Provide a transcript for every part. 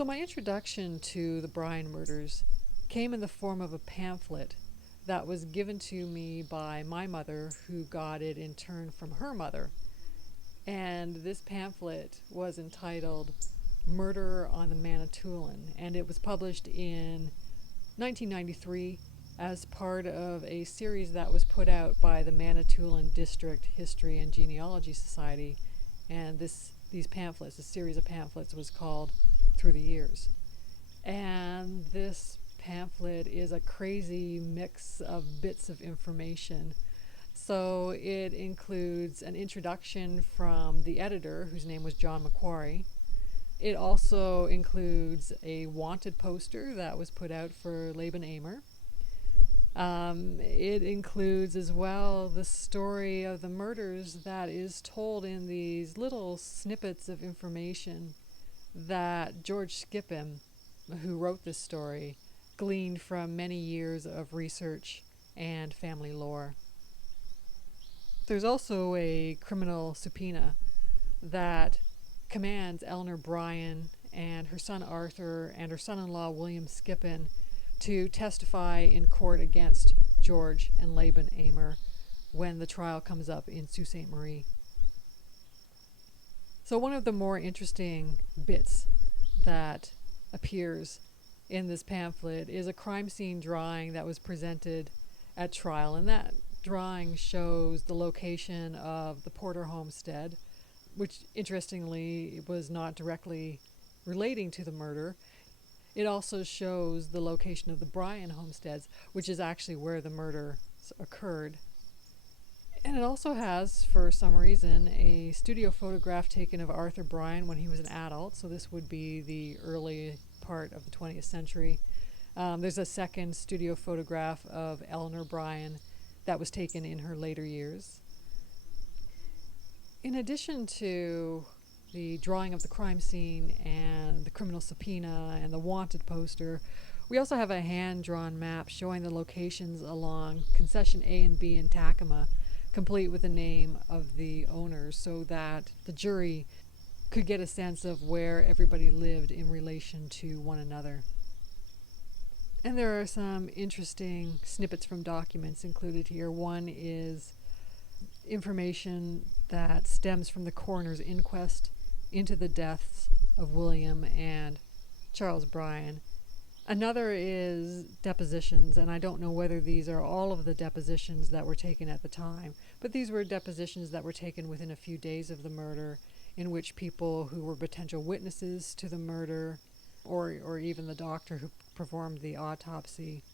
So my introduction to the Bryan murders came in the form of a pamphlet that was given to me by my mother, who got it in turn from her mother. And this pamphlet was entitled Murder on the Manitoulin, and it was published in 1993 as part of a series that was put out by the Manitoulin District History and Genealogy Society. And these pamphlets, a series of pamphlets, was called Through the Years. And this pamphlet is a crazy mix of bits of information. So it includes an introduction from the editor, whose name was John Macquarie. It also includes a wanted poster that was put out for Laban Amer. It includes as well the story of the murders that is told in these little snippets of information that George Skippon, who wrote this story, gleaned from many years of research and family lore. There's also a criminal subpoena that commands Eleanor Bryan and her son Arthur and her son-in-law William Skippon to testify in court against George and Laban Amer when the trial comes up in Sault Ste. Marie. So one of the more interesting bits that appears in this pamphlet is a crime scene drawing that was presented at trial, and that drawing shows the location of the Porter homestead, which interestingly was not directly relating to the murder. It also shows the location of the Bryan homesteads, which is actually where the murder occurred. And it also has, for some reason, a studio photograph taken of Arthur Bryan when he was an adult, so this would be the early part of the 20th century. There's a second studio photograph of Eleanor Bryan that was taken in her later years. In addition to the drawing of the crime scene and the criminal subpoena and the wanted poster, we also have a hand-drawn map showing the locations along concession A and B in Takema, complete with the name of the owners, so that the jury could get a sense of where everybody lived in relation to one another. And there are some interesting snippets from documents included here. One is information that stems from the coroner's inquest into the deaths of William and Charles Bryan. Another is depositions, and I don't know whether these are all of the depositions that were taken at the time, but these were depositions that were taken within a few days of the murder, in which people who were potential witnesses to the murder, or even the doctor who performed the autopsy.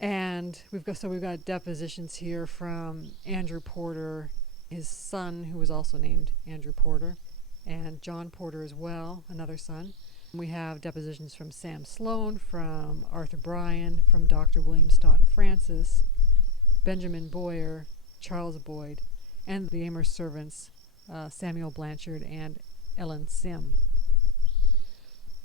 And we've got depositions here from Andrew Porter, his son, who was also named Andrew Porter, and John Porter as well, another son. We have depositions from Sam Sloan, from Arthur Bryan, from Dr. William Stoughton Francis, Benjamin Boyer, Charles Boyd, and the Amer servants, Samuel Blanchard and Ellen Sim.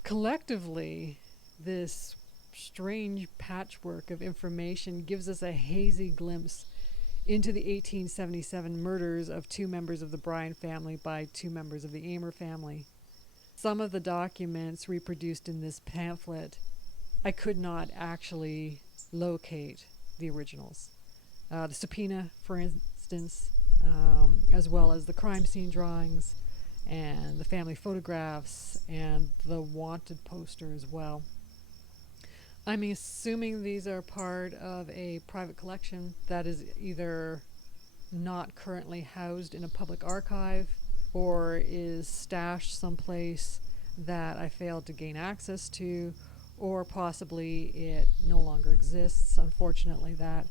Collectively, this strange patchwork of information gives us a hazy glimpse into the 1877 murders of two members of the Bryan family by two members of the Amer family. Some of the documents reproduced in this pamphlet, I could not actually locate the originals. The subpoena, for instance, as well as the crime scene drawings and the family photographs and the wanted poster as well. I'm assuming these are part of a private collection that is either not currently housed in a public archive or is stashed someplace that I failed to gain access to, or possibly it no longer exists. Unfortunately, that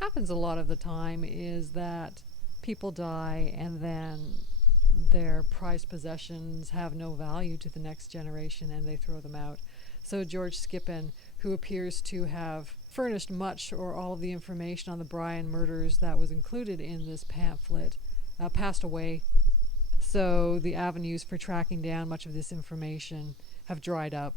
happens a lot of the time, is that people die and then their prized possessions have no value to the next generation and they throw them out. So George Skippon, who appears to have furnished much or all of the information on the Bryan murders that was included in this pamphlet, passed away. So the avenues for tracking down much of this information have dried up.